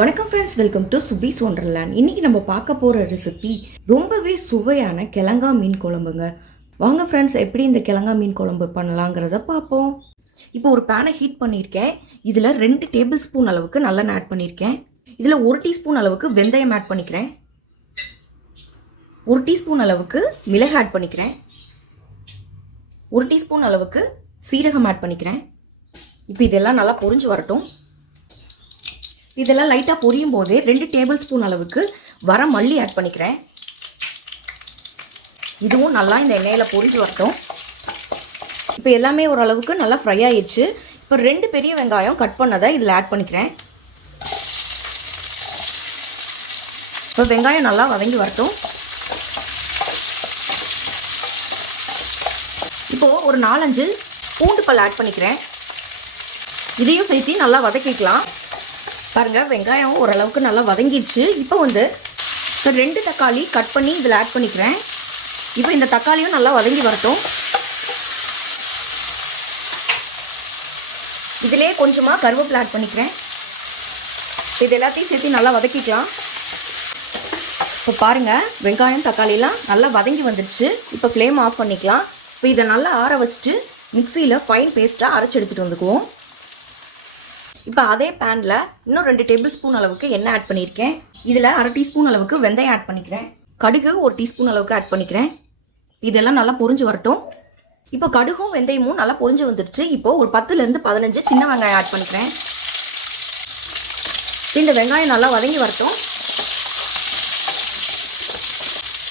வணக்கம் friends welcome to Subee's wonderland இன்னைக்கு நம்ம பார்க்க போகிற ரெசிபி ரொம்பவே சுவையான கிழங்கா மீன் குழம்புங்க. வாங்க ஃப்ரெண்ட்ஸ் எப்படி இந்த கிழங்கா மீன் குழம்பு பண்ணலாங்கிறத பார்ப்போம். இப்போ ஒரு பேனை ஹீட் பண்ணியிருக்கேன். இதில் ரெண்டு டேபிள் ஸ்பூன் அளவுக்கு நல்லெண்ணெய் ஆட் பண்ணியிருக்கேன். இதில் ஒரு டீஸ்பூன் அளவுக்கு வெந்தயம் ஆட் பண்ணிக்கிறேன். ஒரு டீஸ்பூன் அளவுக்கு மிளகு ஆட் பண்ணிக்கிறேன். ஒரு டீஸ்பூன் அளவுக்கு சீரகம் ஆட் பண்ணிக்கிறேன். இப்போ இதெல்லாம் நல்லா பொறிஞ்சு வரட்டும். இதெல்லாம் லைட்டாக பொரியும் போதே ரெண்டு டேபிள் ஸ்பூன் அளவுக்கு வர மல்லி ஆட் பண்ணிக்கிறேன். இதுவும் நல்லா இந்த எண்ணெயில் பொரிஞ்சு வரட்டும். இப்போ எல்லாமே ஓரளவுக்கு நல்லா ஃப்ரை ஆயிடுச்சு இப்போ ரெண்டு பெரிய வெங்காயம் கட் பண்ணதை இதில் ஆட் பண்ணிக்கிறேன். இப்போ வெங்காயம் நல்லா வதங்கி வரட்டும். இப்போது ஒரு நாலஞ்சு பூண்டு பல் ஆட் பண்ணிக்கிறேன். இதையும் சேர்த்து நல்லா வதக்கிக்கலாம். பாருங்கள் வெங்காயம் ஓரளவுக்கு நல்லா வதங்கிடுச்சு. இப்போ வந்து இப்போ ரெண்டு தக்காளி கட் பண்ணி இதில் ஆட் பண்ணிக்கிறேன். இப்போ இந்த தக்காளியும் நல்லா வதங்கி வரட்டும். இதிலே கொஞ்சமாக கருவேப்பிலை ஆட் பண்ணிக்கிறேன். இது எல்லாத்தையும் சேர்த்து நல்லா வதக்கிக்கலாம். இப்போ பாருங்கள் வெங்காயம் தக்காளிலாம் நல்லா வதங்கி வந்துடுச்சு. இப்போ ஃப்ளேம் ஆஃப் பண்ணிக்கலாம். இப்போ இதை நல்லா ஆற வச்சுட்டு மிக்சியில் ஃபைன் பேஸ்ட்டாக அரைச்சி எடுத்துகிட்டு வந்துக்குவோம். இப்போ அதே பேனில் இன்னும் ரெண்டு டேபிள் ஸ்பூன் அளவுக்கு எண்ணெய் ஆட் பண்ணியிருக்கேன். இதில் அரை டீஸ்பூன் அளவுக்கு வெந்தயம் ஆட் பண்ணிக்கிறேன். கடுகு ஒரு டீஸ்பூன் அளவுக்கு ஆட் பண்ணிக்கிறேன். இதெல்லாம் நல்லா பொரிஞ்சு வரட்டும். இப்போ கடுகும் வெந்தயமும் நல்லா பொரிஞ்சு வந்துருச்சு. இப்போது ஒரு பத்துலேருந்து பதினஞ்சு சின்ன வெங்காயம் ஆட் பண்ணிக்கிறேன். இந்த வெங்காயம் நல்லா வதங்கி வரட்டும்.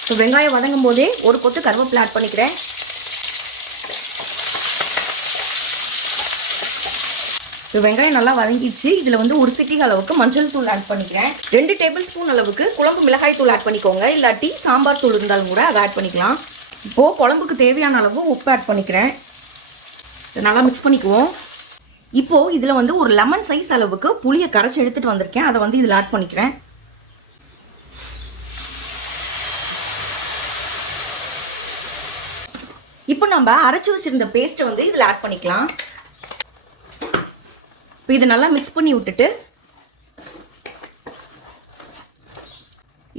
இப்போ வெங்காயம் வதங்கும் போதே ஒரு கொத்து கருவேப்பிலை ஆட் பண்ணிக்கிறேன். ஸோ வெங்காயம் நல்லா வதங்கிடுச்சு. இதில் வந்து ஒரு சிட்டி அளவுக்கு மஞ்சள் தூள் ஆட் பண்ணிக்கிறேன். ரெண்டு டேபிள் ஸ்பூன் அளவுக்கு குழம்பு மிளகாய் தூள் ஆட் பண்ணிக்கோங்க. இல்லாட்டி சாம்பார் தூள் இருந்தாலும் கூட அதை ஆட் பண்ணிக்கலாம். இப்போது குழம்புக்கு தேவையான அளவு உப்பு ஆட் பண்ணிக்கிறேன். இதை நல்லா மிக்ஸ் பண்ணிக்குவோம். இப்போது இதில் வந்து ஒரு லெமன் சைஸ் அளவுக்கு புளியை கரைச்சி எடுத்துகிட்டு வந்திருக்கேன். அதை வந்து இதில் ஆட் பண்ணிக்கிறேன். இப்போ நம்ம அரைச்சி வச்சிருந்த பேஸ்ட்டை வந்து இதில் ஆட் பண்ணிக்கலாம். இப்போ இதை நல்லா மிக்ஸ் பண்ணி விட்டுட்டு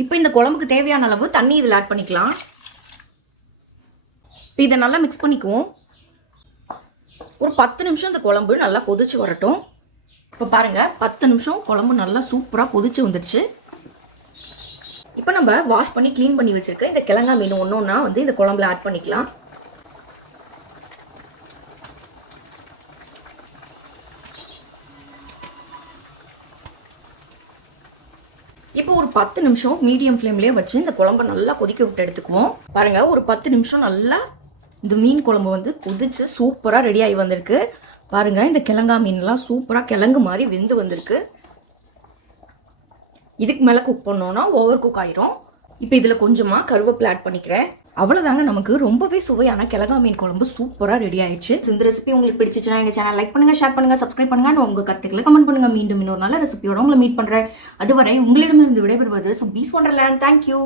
இப்போ இந்த குழம்புக்கு தேவையான அளவு தண்ணி இதில் ஆட் பண்ணிக்கலாம். இப்போ இதை நல்லா மிக்ஸ் பண்ணிக்குவோம். ஒரு பத்து நிமிஷம் இந்த குழம்பு நல்லா கொதிச்சு வரட்டும். இப்போ பாருங்கள் பத்து நிமிஷம் குழம்பு நல்லா சூப்பராக கொதிச்சு வந்துடுச்சு. இப்போ நம்ம வாஷ் பண்ணி க்ளீன் பண்ணி வச்சுருக்க இந்த கிழங்கா மீன் ஒன்று ஒன்றா வந்து இந்த குழம்புல ஆட் பண்ணிக்கலாம். இப்போ ஒரு பத்து நிமிஷம் மீடியம் ஃப்ளேம்லேயே வச்சு இந்த குழம்ப நல்லா கொதிக்க விட்டு எடுத்துக்குவோம். பாருங்க ஒரு பத்து நிமிஷம் நல்லா இந்த மீன் குழம்பு வந்து கொதிச்சு சூப்பராக ரெடி ஆகி வந்திருக்கு. பாருங்க இந்த கிழங்கா மீன்லாம் சூப்பராக கிழங்கு மாதிரி வெந்து வந்திருக்கு. இதுக்கு மேலே குக் பண்ணோன்னா ஓவர் குக் ஆயிரும். இப்போ இதில் கொஞ்சமாக கருவேப்பிலை ஆட் பண்ணிக்கிறேன். அவ்வளோதாங்க நமக்கு ரொம்பவே சுவையான கிழங்கா மீன் குழம்பு சூப்பராக ரெடி ஆயிடுச்சு. இந்த ரெசிபி உங்களுக்கு பிடிச்சிச்சுன்னா எங்கள் சேனல் லைக் பண்ணுங்கள் ஷேர் பண்ணுங்கள் சப்ஸ்கிரைப் பண்ணுங்கள் உங்கள் கருத்துக்களை கமெண்ட் பண்ணுங்கள் மீண்டும் இன்னொரு நல்ல ரெசிபியோட உங்களை மீட் பண்ணுறேன் அதுவரை உங்களிடமிருந்து விடைபெறுவது ஸோ பீஸ் ஒண்டர்லேண்ட் தேங்க்யூ